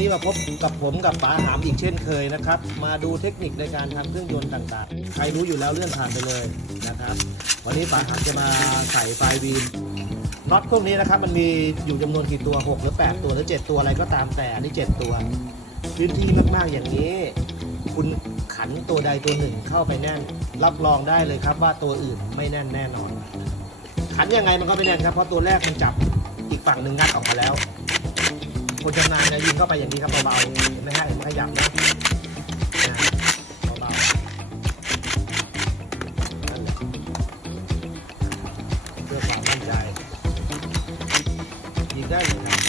นี้มาพบกับผมกับป๋าหามอีกเช่นเคยนะครับ มาดูเทคนิคในการทำเครื่องยนต์ต่างๆ ใครรู้อยู่แล้วเลื่อนผ่านไปเลยนะครับ วันนี้ป๋าหามจะมาใส่ไฟวีนน็อตพวกนี้นะครับมันมีอยู่จำนวนกี่ตัว 6 หรือ 8 ตัวหรือ 7 ตัวอะไรก็ตามแต่อันนี้ 7 ตัวพื้นที่มากๆอย่างนี้ คุณขันตัวใดตัวหนึ่งเข้าไปแน่น รับรองได้เลยครับว่าตัวอื่นไม่แน่นแน่นอน ขันยังไงมันก็ไม่แน่นครับเพราะตัวแรกมันจับอีกฝั่งหนึ่งงัดออกมาแล้ว คนชำนาญจะยิงเข้าไปอย่างนี้ครับเบาๆไหมฮะเห็มันขยับนะเบาๆนั่นแหละเพื่อความมั่นใจยิงได้เลยนะ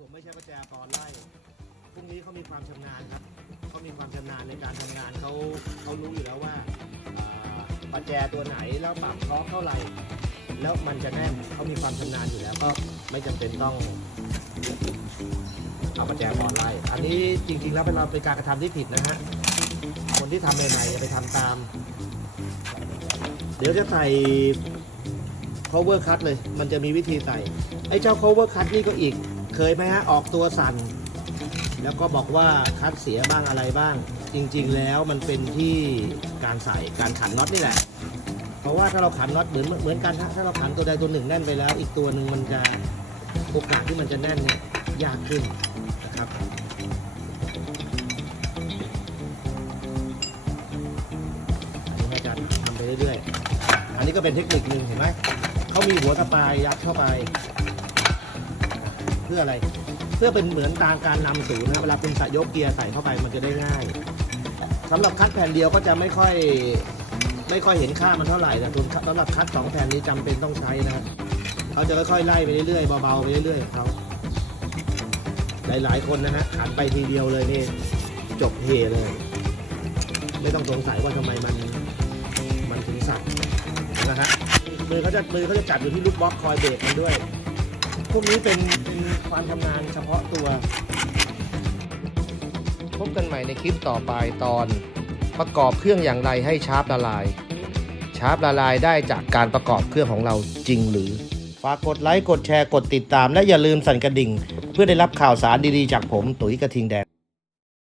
ผมไม่ใช้ประแจตอนไล่พวกนี้เขามีความชำนาญครับเขามีความชำนาญในการทำงานเขาเขารู้อยู่แล้วว่าประแจตัวไหนแล้วปรับเคาะเท่าไหร่ แล้วมันจะแน่นเขามีความชำนาญอยู่แล้วก็ไม่จำเป็นต้องเอาประแจตอนไล่อันนี้จริง ๆ แล้วเป็นเราเป็นการกระทำที่ผิดนะฮะคนที่ทำใหม่ๆอย่าไปทำตาม เดี๋ยวจะใส่ cover cut เลย มันจะมีวิธีใส่ ไอ้เจ้า cover cut นี่ก็อีก เคยไหมฮะออกตัวสั่น แล้วก็บอกว่าคัดเสียบ้างอะไรบ้าง จริงๆแล้วมันเป็นที่การใส่การขันน็อตนี่แหละเพราะว่าถ้าเราขันน็อตเหมือนเหมือนกันฮะถ้าเราขันตัวใดตัวหนึ่งแน่นไปแล้ว อีกตัวหนึ่งมันจะโอกาสที่มันจะแน่นเนี่ยยากขึ้นนะครับอันนี้อาจารย์ทำไปเรื่อยๆ อันนี้ก็เป็นเทคนิคหนึ่งเห็นไหมเขามีหัวสปายยัดเข้าไป พื่ออะไร เพื่อเป็นเหมือนตางการนำศูนย์นะเวลาคุณส่ยกเกียร์ใส่เข้าไปมันจะได้ง่ายสำหรับคัดแผ่นเดียวก็จะไม่ค่อย ไม่ค่อยเห็นค่ามันเท่าไหร่แต่สำหรับคัดสองแผ่นนี้จำเป็นต้องใช้นะเขาจะค่อยๆไล่ไปเรื่อยๆเบาๆไปเรื่อยๆของเขาหลายๆคนนะฮะขันไปทีเดียวเลยนี่จบเฮเลย ไม่ต้องสงสัยว่าทำไมมันมันถึงสั่นนะฮะมือเขาจะมือเขาจะจับอยู่ที่ลูกบล็อกคอยเบรกมันด้วย พวกนี้เป็นเป็นความชำนาญเฉพาะตัว พบกันใหม่ในคลิปต่อไปตอน ประกอบเครื่องอย่างไรให้ชาร์ปละลาย ชาร์ปละลายได้จากการประกอบเครื่องของเราจริงหรือ ฝากกดไลค์ กดแชร์ กดติดตาม และอย่าลืมสั่นกระดิ่ง เพื่อได้รับข่าวสารดีๆ จากผม ตุ๋ยกระทิงแดง